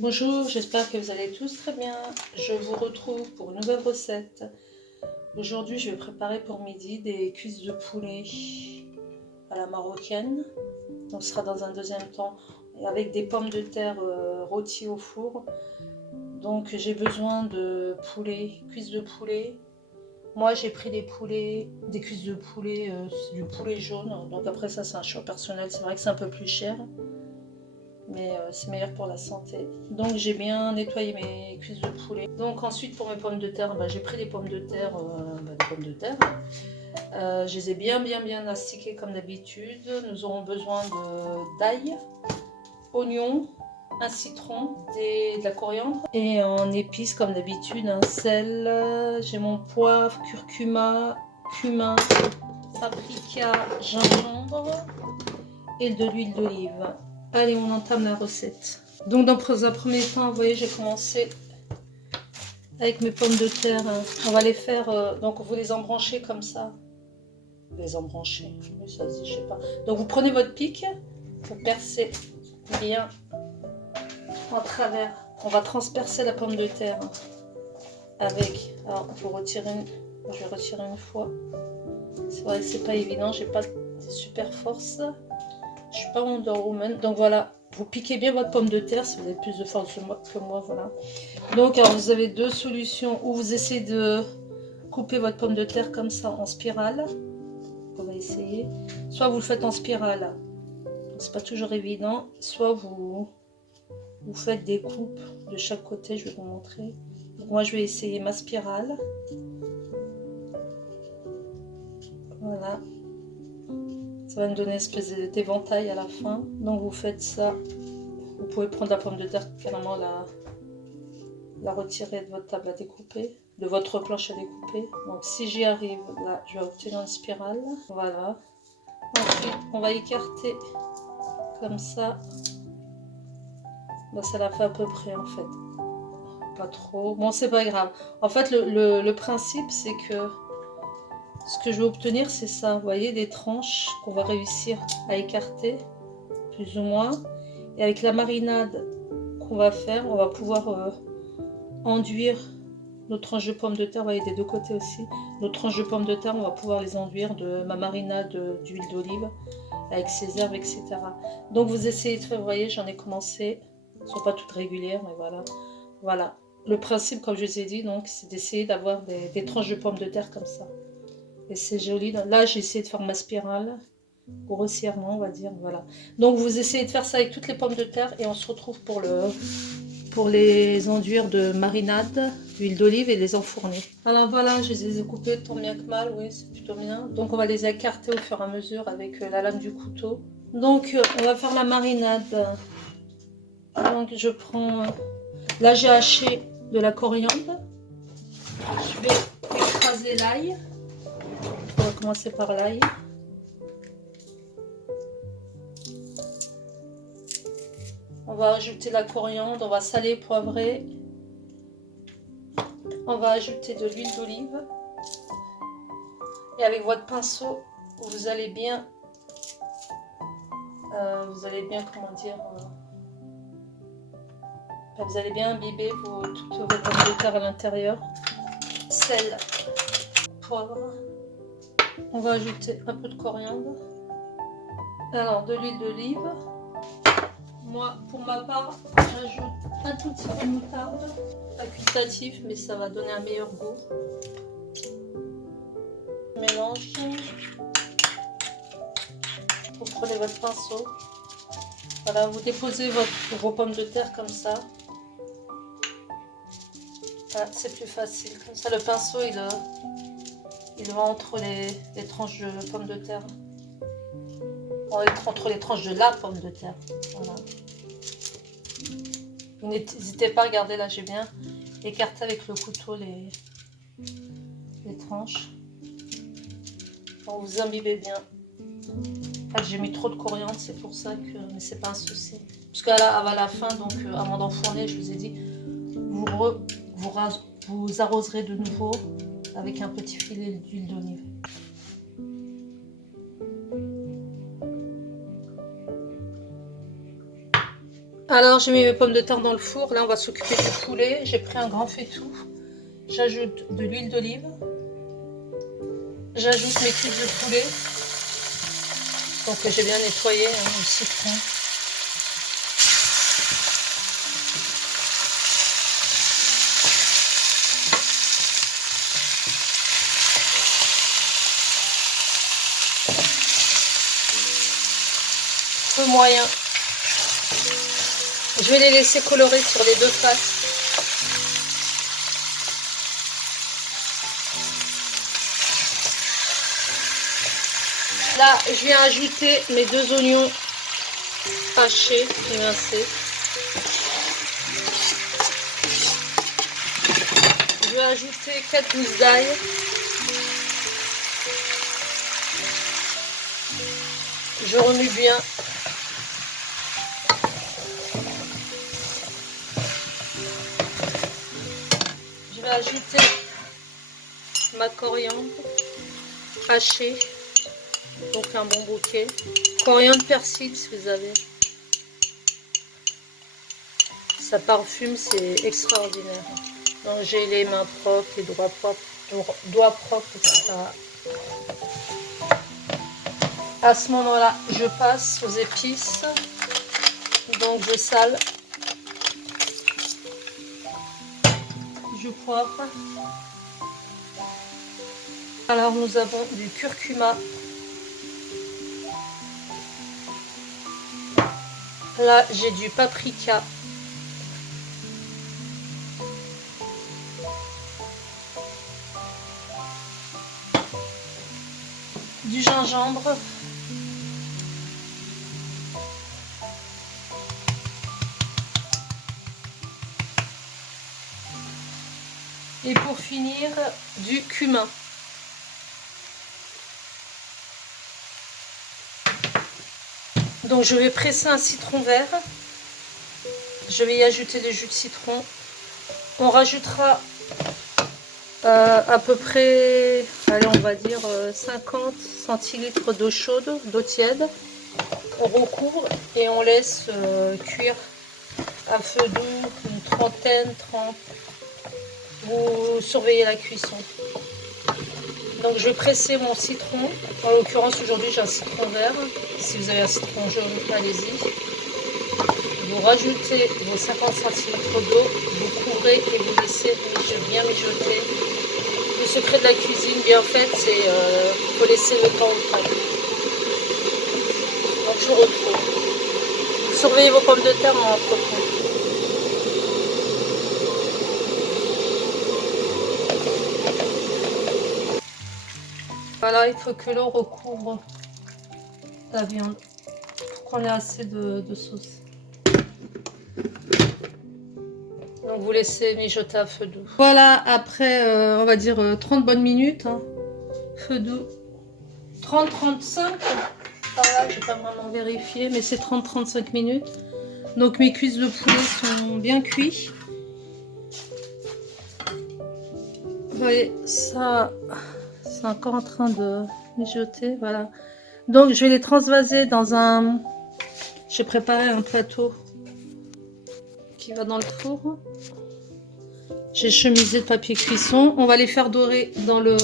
Bonjour, j'espère que vous allez tous très bien. Je vous retrouve pour une nouvelle recette. Aujourd'hui, je vais préparer pour midi des cuisses de poulet à la marocaine. Donc, ce sera dans un deuxième temps avec des pommes de terre rôties au four. Donc, j'ai besoin de poulet, cuisses de poulet. Moi, j'ai pris des cuisses de poulet, c'est du poulet jaune. Donc après ça, c'est un choix personnel. C'est vrai que c'est un peu plus cher, mais c'est meilleur pour la santé. Donc j'ai bien nettoyé mes cuisses de poulet. Donc ensuite pour mes pommes de terre, j'ai pris des pommes de terre, je les ai bien astiquées comme d'habitude. Nous aurons besoin d'ail, oignon, un citron, de la coriandre et en épices comme d'habitude, un sel, j'ai mon poivre, curcuma, cumin, paprika, gingembre et de l'huile d'olive. Allez, on entame la recette. Donc dans un premier temps, vous voyez, j'ai commencé avec mes pommes de terre. On va les faire, donc vous les embranchez comme ça. Vous les embranchez, oui, ça se dit, je sais pas. Donc vous prenez votre pic, vous percez bien en travers. On va transpercer la pomme de terre avec. Alors, vous retirez une. Je vais retirer une fois. C'est vrai que c'est pas évident, j'ai pas de super force. Je suis pas Wonder Woman. Donc voilà, vous piquez bien votre pomme de terre si vous avez plus de force que moi, voilà. Donc alors vous avez deux solutions, où vous essayez de couper votre pomme de terre comme ça en spirale. On va essayer. Soit vous le faites en spirale, c'est pas toujours évident. Soit vous faites des coupes de chaque côté, je vais vous montrer. Donc moi je vais essayer ma spirale. Voilà. Ça va me donner une espèce d'éventail à la fin. Donc vous faites ça. Vous pouvez prendre la pomme de terre, carrément la retirer de votre table à découper, de votre planche à découper. Donc si j'y arrive, là, je vais obtenir une spirale. Voilà. Ensuite, on va écarter comme ça. Bon, ça l'a fait à peu près en fait. Pas trop. Bon, c'est pas grave. En fait, le principe, c'est que ce que je vais obtenir, c'est ça. Vous voyez, des tranches qu'on va réussir à écarter, plus ou moins. Et avec la marinade qu'on va faire, on va pouvoir enduire nos tranches de pommes de terre, vous voyez, des deux côtés aussi. Nos tranches de pommes de terre, on va pouvoir les enduire de ma marinade d'huile d'olive avec ses herbes, etc. Donc vous essayez de faire, vous voyez, j'en ai commencé. Elles ne sont pas toutes régulières, mais voilà. Voilà. Le principe, comme je vous ai dit, donc, c'est d'essayer d'avoir des tranches de pommes de terre comme ça. Et c'est joli. Là, j'ai essayé de faire ma spirale, grossièrement, on va dire. Voilà. Donc vous essayez de faire ça avec toutes les pommes de terre et on se retrouve pour les enduire de marinade, d'huile d'olive et les enfourner. Alors voilà, je les ai coupés tant bien que mal, oui, c'est plutôt bien. Donc on va les écarter au fur et à mesure avec la lame du couteau. Donc on va faire la marinade. Donc je prends, là j'ai haché de la coriandre. Je vais écraser l'ail. On va commencer par l'ail. On va ajouter la coriandre, on va saler, poivrer. On va ajouter de l'huile d'olive. Et avec votre pinceau, vous allez bien, comment dire, vous allez bien imbiber toutes vos pommes de terre à l'intérieur. Sel, poivre. On va ajouter un peu de coriandre. Alors de l'huile d'olive. Moi, pour ma part, j'ajoute un tout petit peu de moutarde, facultatif, mais ça va donner un meilleur goût. Mélange. Vous prenez votre pinceau. Voilà, vous déposez vos pommes de terre comme ça. Voilà, c'est plus facile. Comme ça, le pinceau, il va entre les tranches de pommes de terre. Entre les tranches de la pomme de terre. Voilà. N'hésitez pas à regarder, là j'ai bien écarté avec le couteau les tranches. Donc vous imbibez bien. Ah, j'ai mis trop de coriandre, c'est pour ça que, mais c'est pas un souci. Parce qu'à la fin, donc avant d'enfourner, je vous ai dit, vous arroserez de nouveau avec un petit filet d'huile d'olive. Alors j'ai mis mes pommes de terre dans le four. Là on va s'occuper du poulet. J'ai pris un grand faitout. J'ajoute de l'huile d'olive. J'ajoute mes cubes de poulet. Donc j'ai bien nettoyé, hein, le citron. Feu moyen. Je vais les laisser colorer sur les deux faces. Là, je viens ajouter mes 2 oignons hachés, émincés. Je vais ajouter 4 gousses d'ail. Je remue bien. Je vais ajouter ma coriandre hachée. Donc un bon bouquet. Coriandre, persil si vous avez. Ça parfume, c'est extraordinaire. Donc j'ai les mains propres, les doigts propres, etc. À ce moment-là, je passe aux épices. Donc je sale. Je poivre. Alors nous avons du curcuma. Là, j'ai du paprika. Du gingembre. Et pour finir, du cumin. Donc je vais presser un citron vert. Je vais y ajouter des jus de citron. On rajoutera à peu près, allez, on va dire 50 centilitres d'eau chaude, d'eau tiède. On recouvre et on laisse cuire à feu doux, une trentaine, 30. Vous surveillez la cuisson. Donc je vais presser mon citron. En l'occurrence aujourd'hui j'ai un citron vert. Si vous avez un citron jaune, allez-y. Vous rajoutez vos 50 centilitres d'eau, vous couvrez et vous laissez bien mijoter. Le secret de la cuisine bien faite, c'est faut laisser le temps au frais. Donc je retrouve. Surveillez vos pommes de terre en entrepôt. Voilà, il faut que l'eau recouvre la viande pour qu'on ait assez de sauce. Donc vous laissez mijoter à feu doux. Voilà, après on va dire 30 bonnes minutes, hein, feu doux. 30-35, par là, j'ai pas vraiment vérifié, mais c'est 30-35 minutes. Donc mes cuisses de poulet sont bien cuits. Vous voyez, ça, c'est encore en train de mijoter, voilà. Donc je vais les transvaser dans un... J'ai préparé un plateau qui va dans le four. J'ai chemisé de papier cuisson. On va les faire dorer dans le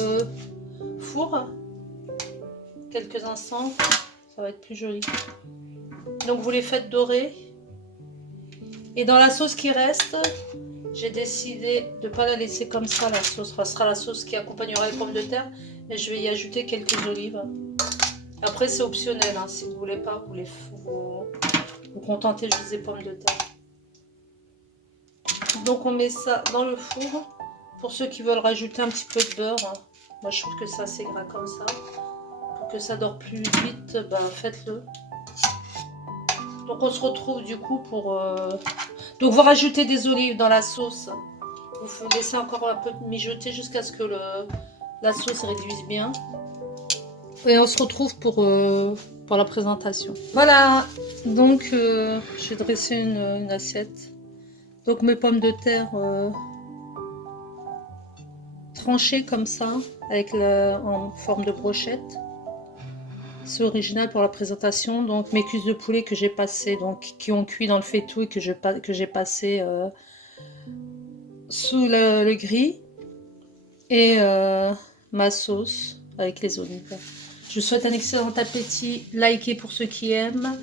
four. Quelques instants. Ça va être plus joli. Donc vous les faites dorer. Et dans la sauce qui reste, j'ai décidé de ne pas la laisser comme ça. La sauce, ce sera la sauce qui accompagnera les pommes de terre. Et je vais y ajouter quelques olives. Après c'est optionnel. Hein. Si vous ne voulez pas, vous contentez juste des pommes de terre. Donc on met ça dans le four. Pour ceux qui veulent rajouter un petit peu de beurre, moi je trouve que c'est assez gras comme ça. Pour que ça dore plus vite, ben, faites-le. Donc on se retrouve du coup pour... Donc vous rajoutez des olives dans la sauce. Vous laissez encore un peu mijoter jusqu'à ce que la sauce réduise bien. Et on se retrouve pour la présentation. Voilà, donc j'ai dressé une assiette. Donc mes pommes de terre tranchées comme ça, avec en forme de brochette. C'est original pour la présentation. Donc mes cuisses de poulet que j'ai passées, donc qui ont cuit dans le faitout et que j'ai passé sous le gris. Et ma sauce avec les olives. Je vous souhaite un excellent appétit. Likez pour ceux qui aiment.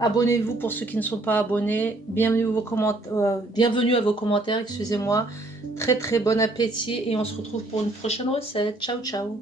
Abonnez-vous pour ceux qui ne sont pas abonnés. Bienvenue à vos commentaires, excusez-moi. Très très bon appétit et on se retrouve pour une prochaine recette. Ciao ciao.